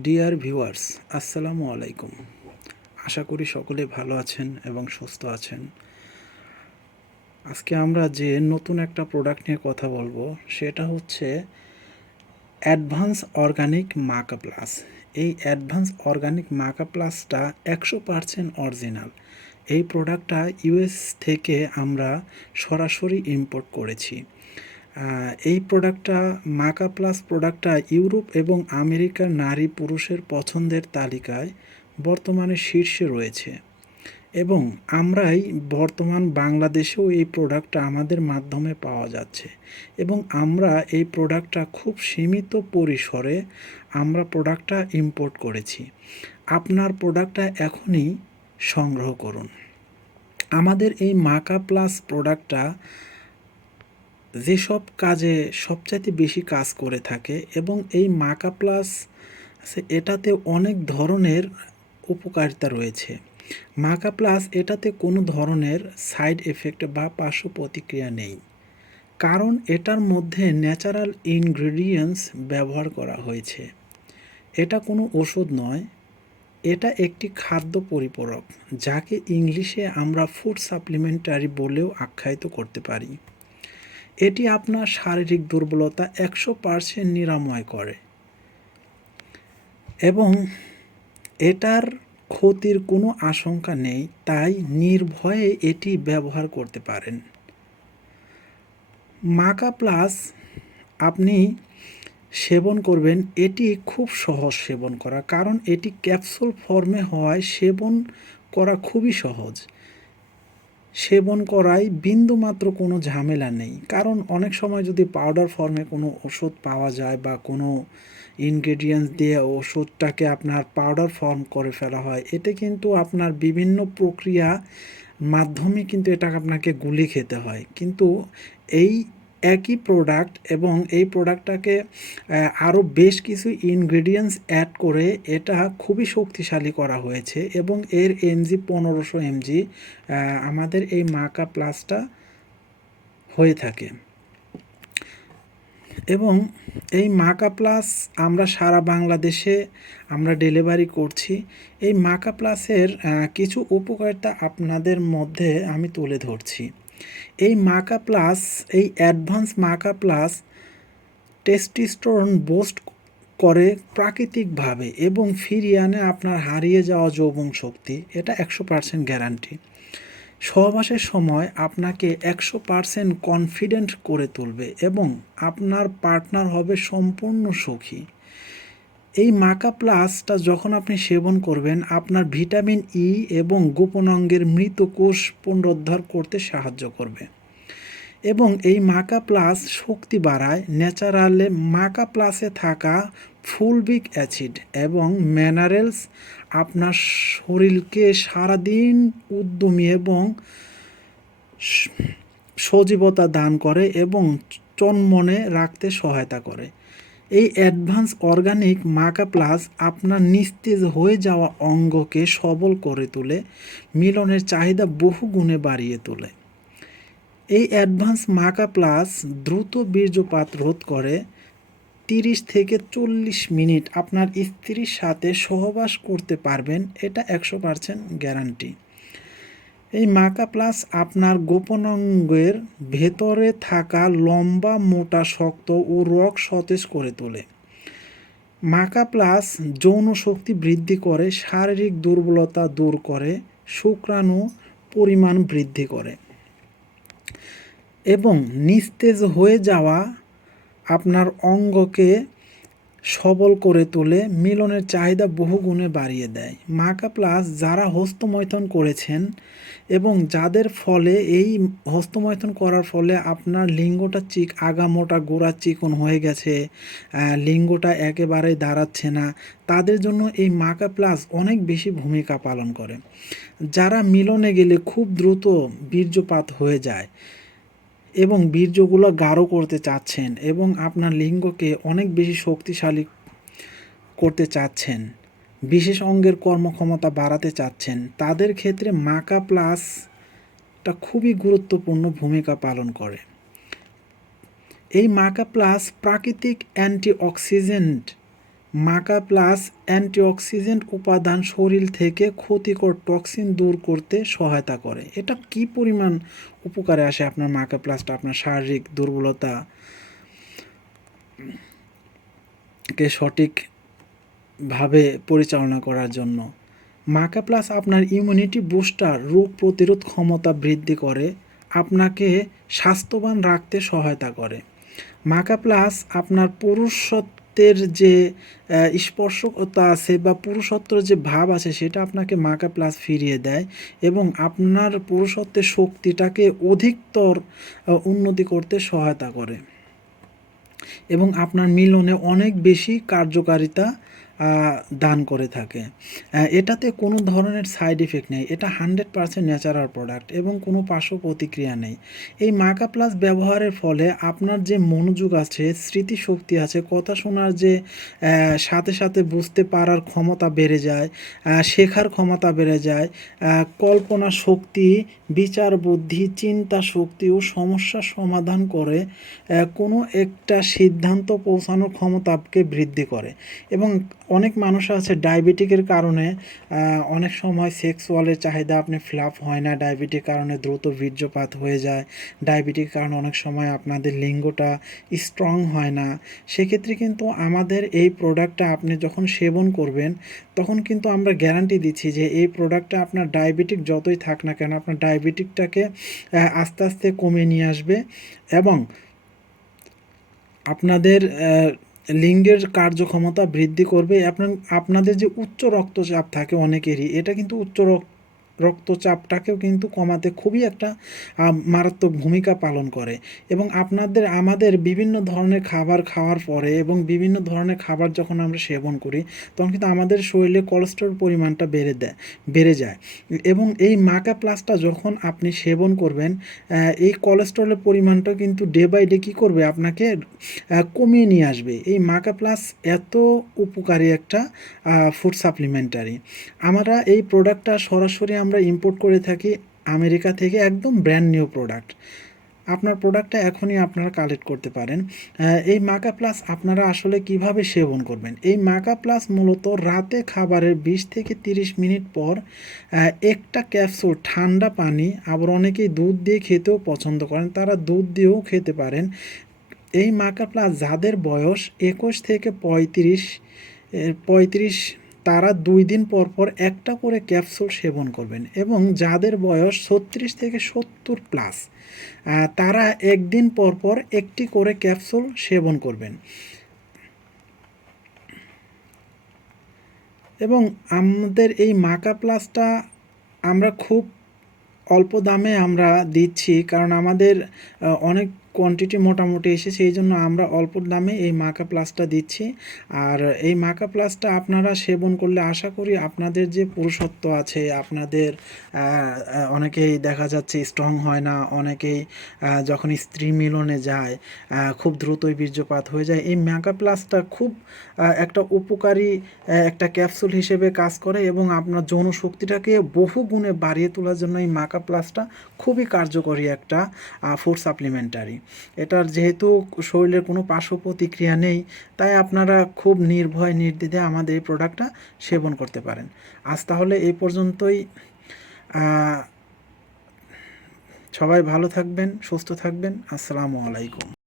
Dear viewers, আসসালামু আলাইকুম। আশা করি সকলে ভালো আছেন এবং সুস্থ আছেন। আজকে আমরা যে নতুন একটা প্রোডাক্ট নিয়ে কথা বলবো সেটা হচ্ছে অ্যাডভান্স অর্গানিক মাকা প্লাস। এই অ্যাডভান্স অর্গানিক মাকা প্লাসটা 100% অরিজিনাল। এই প্রোডাক্টটা ইউএস থেকে আমরা সরাসরি ইম্পোর্ট করেছি। এই প্রোডাক্টটা মাকা প্লাস প্রোডাক্টটা ইউরোপ এবং আমেরিকার নারী পুরুষের পছন্দের তালিকায় বর্তমানে শীর্ষে রয়েছে এবং আমরাই বর্তমান বাংলাদেশেও এই প্রোডাক্টটা আমাদের মাধ্যমে পাওয়া যাচ্ছে এবং আমরা এই প্রোডাক্টটা খুব সীমিত পরিসরে আমরা প্রোডাক্টটা ইম্পোর্ট করেছি। আপনার প্রোডাক্টটা এখনই সংগ্রহ করুন। আমাদের এই মাকা প্লাস প্রোডাক্টটা যেসব কাজে সবচাইতে বেশি কাজ করে থাকে এবং এই মাকা প্লাস এটাতে অনেক ধরনের উপকারিতা রয়েছে। মাকা প্লাস এটাতে কোনো ধরনের সাইড এফেক্ট বা পার্শ্ব প্রতিক্রিয়া নেই, কারণ এটার মধ্যে ন্যাচারাল ইনগ্রেডিয়েন্টস ব্যবহার করা হয়েছে। এটা কোনো ওষুধ নয়, এটা একটি খাদ্য পরিপূরক, যাকে ইংলিশে আমরা ফুড সাপ্লিমেন্টারি বলেও আখ্যায়িত করতে পারি। এটি আপনার শারীরিক দুর্বলতা 100% নিরাময় করে এবং এটার ক্ষতির কোনো আশঙ্কা নেই, তাই নির্ভয়ে এটি ব্যবহার করতে পারেন। মাকা প্লাস আপনি সেবন করবেন, এটি খুব সহজ সেবন করা, কারণ এটি ক্যাপসুল ফর্মে হওয়ায় সেবন করা খুবই সহজ। সেবন করায় বিন্দুমাত্র কোনো ঝামেলা নেই, কারণ অনেক সময় যদি পাউডার ফর্মে কোনো ওষুধ পাওয়া যায় বা কোনো ইনগ্রেডিয়েন্টস দিয়ে ওষুধটাকে আপনার পাউডার ফর্ম করে ফেলা হয়, এতে কিন্তু আপনার বিভিন্ন প্রক্রিয়া মাধ্যমে কিন্তু এটাকে আপনাকে গুলি খেতে হয়। কিন্তু এই একই প্রোডাক্ট এবং এই প্রোডাক্টটাকে আরও বেশ কিছু ইনগ্রেডিয়েন্টস অ্যাড করে এটা খুবই শক্তিশালী করা হয়েছে এবং এর এমজি 1500 এমজি আমাদের এই মাকা প্লাসটা হয়ে থাকে এবং এই মাকা প্লাস আমরা সারা বাংলাদেশে আমরা ডেলিভারি করছি। এই মাকা প্লাসের কিছু উপকারিতা আপনাদের মধ্যে আমি তুলে ধরছি। এই মাকা প্লাস, এই অ্যাডভান্স মাকা প্লাস টেস্টোস্টেরন বুস্ট করে প্রাকৃতিকভাবে এবং ফিরিয়ে আনে আপনার হারিয়ে যাওয়া যৌবন শক্তি। এটা 100% গ্যারান্টি। সহবাসের সময় আপনাকে 100% কনফিডেন্ট করে তুলবে এবং আপনার পার্টনার হবে সম্পূর্ণ সুখী। এই মাকা প্লাসটা যখন আপনি সেবন করবেন, আপনার ভিটামিন ই এবং গোপন অঙ্গের মৃত কোষ পুনরুদ্ধার করতে সাহায্য করবে এবং এই মাকা প্লাস শক্তি বাড়ায়। ন্যাচারালে মাকা প্লাসে থাকা ফুলবিক অ্যাসিড এবং মিনারেলস আপনার শরীরকে সারাদিন উদ্যমী এবং সজীবতা দান করে এবং চনমনে রাখতে সহায়তা করে। এই অ্যাডভান্স অর্গানিক মাকা প্লাস আপনার নিস্তেজ হয়ে যাওয়া অঙ্গকে সবল করে তোলে, মিলনের চাহিদা বহু গুণে বাড়িয়ে তোলে। এই অ্যাডভান্স মাকা প্লাস দ্রুত বীর্যপাত রোধ করে। 30 থেকে 40 মিনিট আপনার স্ত্রীর সাথে সহবাস করতে পারবেন, এটা 100% গ্যারান্টি। এই মাকা প্লাস আপনার গোপন অঙ্গের ভেতরে থাকা লম্বা, মোটা, শক্ত ও রগ সতেজ করে তোলে। মাকা প্লাস যৌন শক্তি বৃদ্ধি করে, শারীরিক দুর্বলতা দূর করে, শুক্রাণু পরিমাণ বৃদ্ধি করে এবং নিস্তেজ হয়ে যাওয়া আপনার অঙ্গকে সবল করে তোলে, মিলনের চাহিদা বহুগুণে বাড়িয়ে দেয়। মাকা প্লাস যারা হস্তমৈথুন করেছেন এবং যাদের ফলে এই হস্তমৈথুন করার ফলে আপনার লিঙ্গটা আগামোটা গোড়া চিকন হয়ে গেছে, লিঙ্গটা একেবারেই দাঁড়াচ্ছে না, তাদের জন্য এই মাকা প্লাস অনেক বেশি ভূমিকা পালন করে। যারা মিলনে গেলে খুব দ্রুত বীর্যপাত হয়ে যায় এবং বীর্যগুলো গাঢ় করতে চাচ্ছেন এবং আপনার লিঙ্গকে অনেক বেশি শক্তিশালী করতে চাচ্ছেন, বিশেষ অঙ্গের কর্মক্ষমতা বাড়াতে চাচ্ছেন, তাদের ক্ষেত্রে মাকা প্লাসটা খুবই গুরুত্বপূর্ণ ভূমিকা পালন করে। এই মাকা প্লাস প্রাকৃতিক অ্যান্টিঅক্সিডেন্ট মাকা প্লাস অ্যান্টিঅক্সিডেন্ট উপাদান শরীর থেকে ক্ষতিকর টক্সিন দূর করতে সহায়তা করে। এটা কি পরিমাণ উপকারে আসে আপনার মাকা প্লাসটা আপনার শারীরিক দুর্বলতাকে সঠিকভাবে পরিচালনা করার জন্য। মাকা প্লাস আপনার ইমিউনিটি বুস্টার, রোগ প্রতিরোধ ক্ষমতা বৃদ্ধি করে, আপনাকে স্বাস্থ্যবান রাখতে সহায়তা করে। মাকা প্লাস আপনার পুরুষত্বের যে স্পর্শকতা আছে বা পুরুষত্বের যে ভাব আছে সেটা আপনাকে মাকা প্লাস ফিরিয়ে দেয় এবং আপনার পুরুষত্বের শক্তিটাকে অধিকতর উন্নতি করতে সহায়তা করে এবং আপনার মিলনে অনেক বেশি কার্যকারিতা দান করে থাকে। এটাতে কোনো ধরনের সাইড ইফেক্ট নেই, এটা 100% ন্যাচারাল প্রোডাক্ট এবং কোনো পার্শ্ব প্রতিক্রিয়া নেই। এই মাকা প্লাস ব্যবহারের ফলে আপনার যে মনোযোগ আছে, স্মৃতিশক্তি আছে, কথা শোনার যে সাথে সাথে বুঝতে পারার ক্ষমতা বেড়ে যায়, শেখার ক্ষমতা বেড়ে যায়, কল্পনা শক্তি, বিচার বুদ্ধি, চিন্তা শক্তি ও সমস্যা সমাধান করে কোনো একটা সিদ্ধান্ত পৌঁছানোর ক্ষমতাকে বৃদ্ধি করে। এবং অনেক মানুষ আছে ডায়াবেটিকের কারণে অনেক সময় সেক্সুয়ালের চাহিদা আপনি ফিলাপ হয় না, ডায়াবেটিক কারণে দ্রুত বীর্যপাত হয়ে যায়, ডায়াবেটিক কারণে অনেক সময় আপনাদের লিঙ্গটা স্ট্রং হয় না। সেক্ষেত্রে কিন্তু আমাদের এই প্রোডাক্টটা আপনি যখন সেবন করবেন তখন কিন্তু আমরা গ্যারান্টি দিচ্ছি যে এই প্রোডাক্টটা আপনার ডায়াবেটিক যতই থাক না কেন আপনার ডায়াবেটিকটাকে আস্তে আস্তে কমিয়ে নিয়ে আসবে এবং আপনাদের লিঙ্গের কার্যক্ষমতা বৃদ্ধি করবে। আপনাদের যে উচ্চ রক্তচাপ থাকে অনেকেরই, এটা কিন্তু রক্তচাপটাকেও কিন্তু কমাতে খুবই একটা মারাত্মক ভূমিকা পালন করে এবং আমাদের বিভিন্ন ধরনের খাবার খাওয়ার পরে এবং বিভিন্ন ধরনের খাবার যখন আমরা সেবন করি তখন কিন্তু আমাদের শরীরে কোলেস্টেরল পরিমাণটা বেড়ে যায় এবং এই মাকা প্লাসটা যখন আপনি সেবন করবেন এই কোলেস্টেরলের পরিমাণটা কিন্তু ডে বাই ডে কী করবে আপনাকে কমিয়ে নিয়ে আসবে। এই মাকা প্লাস এত উপকারী একটা ফুড সাপ্লিমেন্টারি। আমরা এই প্রোডাক্টটা সরাসরি আমরা ইম্পোর্ট করে থাকি আমেরিকা থেকে, একদম ব্র্যান্ড নিউ প্রোডাক্ট। আপনার প্রোডাক্টটা এখনই আপনারা কালেক্ট করতে পারেন। এই মাকা প্লাস আপনারা আসলে কিভাবে সেবন করবেন? এই মাকা প্লাস মূলত রাতে খাবারের 20 থেকে 30 মিনিট পর একটা ক্যাপসুল ঠান্ডা পানি, আবার অনেকেই দুধ দিয়ে খেতেও পছন্দ করেন, তারা দুধ দিয়েও খেতে পারেন। এই মাকা প্লাস যাদের বয়স 21 থেকে 35 তারা 2 দিন পর পর একটা করে ক্যাপসুল সেবন করবেন এবং যাদের বয়স 36 থেকে 70 প্লাস তারা একদিন পর পর একটি করে ক্যাপসুল সেবন করবেন। এবং আমাদের এই মাকা প্লাসটা আমরা খুব অল্প দামে আমরা দিচ্ছি, কারণ আমাদের অনেক কোয়ান্টিটি মোটামুটি এসেছে, এই জন্য আমরা অল্প দামে এই মাকা প্লাসটা দিচ্ছি। আর এই মাকা প্লাসটা আপনারা সেবন করলে আশা করি আপনাদের যে পুরুষত্ব আছে, আপনাদের অনেকেই দেখা যাচ্ছে স্ট্রং হয় না, অনেকেই যখন স্ত্রী মিলনে যায় খুব দ্রুতই বীর্যপাত হয়ে যায়। এই মাকা প্লাসটা খুব একটা উপকারী একটা ক্যাপসুল হিসেবে কাজ করে এবং আপনার যৌন শক্তিটাকে বহু গুণে বাড়িয়ে তোলার জন্য এই মাকা প্লাসটা খুবই কার্যকরী একটা ফুড সাপ্লিমেন্টারি। এটার যেহেতু শরীরের কোনো পার্শ্ব প্রতিক্রিয়া নেই, তাই আপনারা খুব নির্ভয় নির্দ্বিধায় আমাদের এই প্রোডাক্টটা সেবন করতে পারেন। আজ তাহলে এই পর্যন্তই। সবাই ভালো থাকবেন, সুস্থ থাকবেন। আসসালামু আলাইকুম।